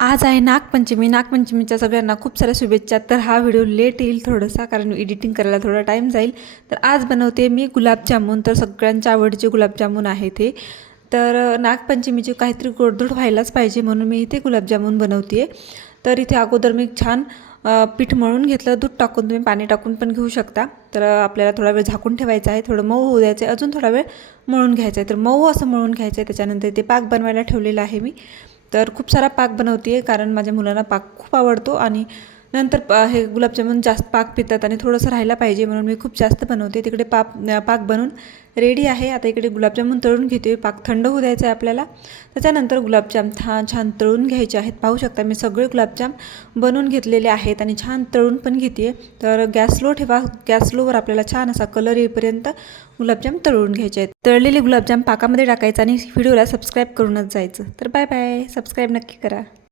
आज आहे नागपंचमी. नागपंचमीच्या सगळ्यांना खूप साऱ्या शुभेच्छा. तर हा व्हिडिओ लेट येईल थोडासा, कारण एडिटिंग करायला थोडा टाईम जाईल. तर आज बनवते मी गुलाबजामुन. तर सगळ्यांच्या आवडीचे गुलाबजामुन आहे ते. तर नागपंचमीची काहीतरी गोडधोड व्हायलाच पाहिजे, म्हणून मी इथे गुलाबजामुन बनवते आहे. तर इथे अगोदर मी छान पीठ मळून घेतलं. दूध टाकून तुम्ही पाणी टाकून पण घेऊ शकता. तर आपल्याला थोडा वेळ झाकून ठेवायचा आहे, थोडं मऊ होऊ द्यायचं आहे, अजून थोडा वेळ मळून घ्यायचं आहे. तर मऊ असं मळून घ्यायचं आहे. त्याच्यानंतर ते पाक बनवायला ठेवलेलं आहे मी. तर खूप सारा पाक बनवते आहे, कारण माझ्या मुलांना पाक खूप आवडतो. आणि नंतर हे गुलाबजामुन जास्त पाक पितात आणि थोडंसं राहायला पाहिजे, म्हणून मी खूप जास्त बनवते. तिकडे पाक बनवून रेडी आहे. आता इकडे गुलाबजामुन तळून घेते. पाक थंड होऊ द्यायचा आहे आपल्याला. त्याच्यानंतर गुलाबजाम छान तळून घ्यायचे आहेत. पाहू शकता मी सगळे गुलाबजाम बनवून घेतलेले आहेत आणि छान तळून पण घेते. तर गॅस स्लो ठेवा. गॅस स्लोवर आपल्याला छान असा कलर येईपर्यंत गुलाबजाम तळून घ्यायचे आहेत. तळलेले गुलाबजाम पाकामध्ये टाकायचं आणि व्हिडिओला सबस्क्राईब करूनच जायचं. तर बाय बाय. सबस्क्राईब नक्की करा.